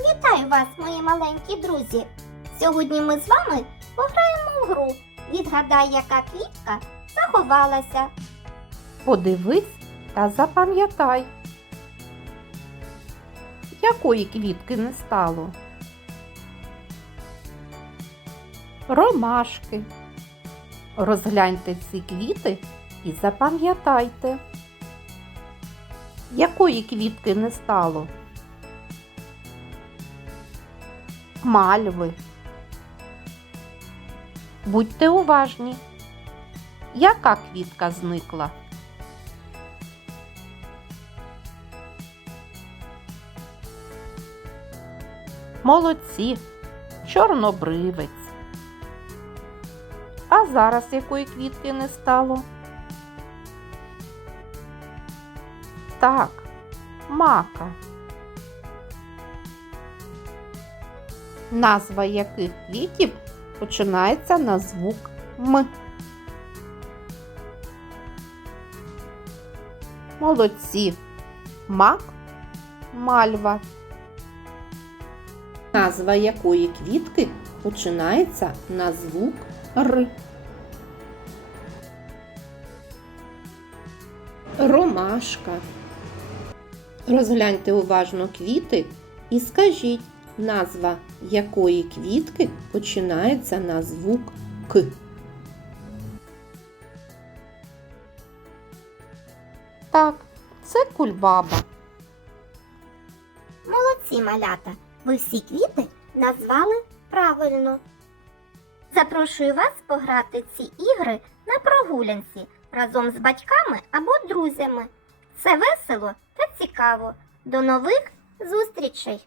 Вітаю вас, мої маленькі друзі! Сьогодні ми з вами пограємо в гру. Відгадай, яка квітка заховалася. Подивись та запам'ятай. Якої квітки не стало? Ромашки. Розгляньте ці квіти і запам'ятайте. Якої квітки не стало? Мальви. Будьте уважні. Яка квітка зникла? Молодці, чорнобривець. А зараз якої квітки не стало? Так, мака. Назва яких квітів починається на звук М. Молодці. Мак, мальва. Назва якої квітки починається на звук Р. Ромашка. Розгляньте уважно квіти і скажіть, назва якої квітки починається на звук К. Так, це кульбаба. Молодці малята! Ви всі квіти назвали правильно. Запрошую вас пограти ці ігри на прогулянці разом з батьками або друзями. Це весело та цікаво. До нових зустрічей!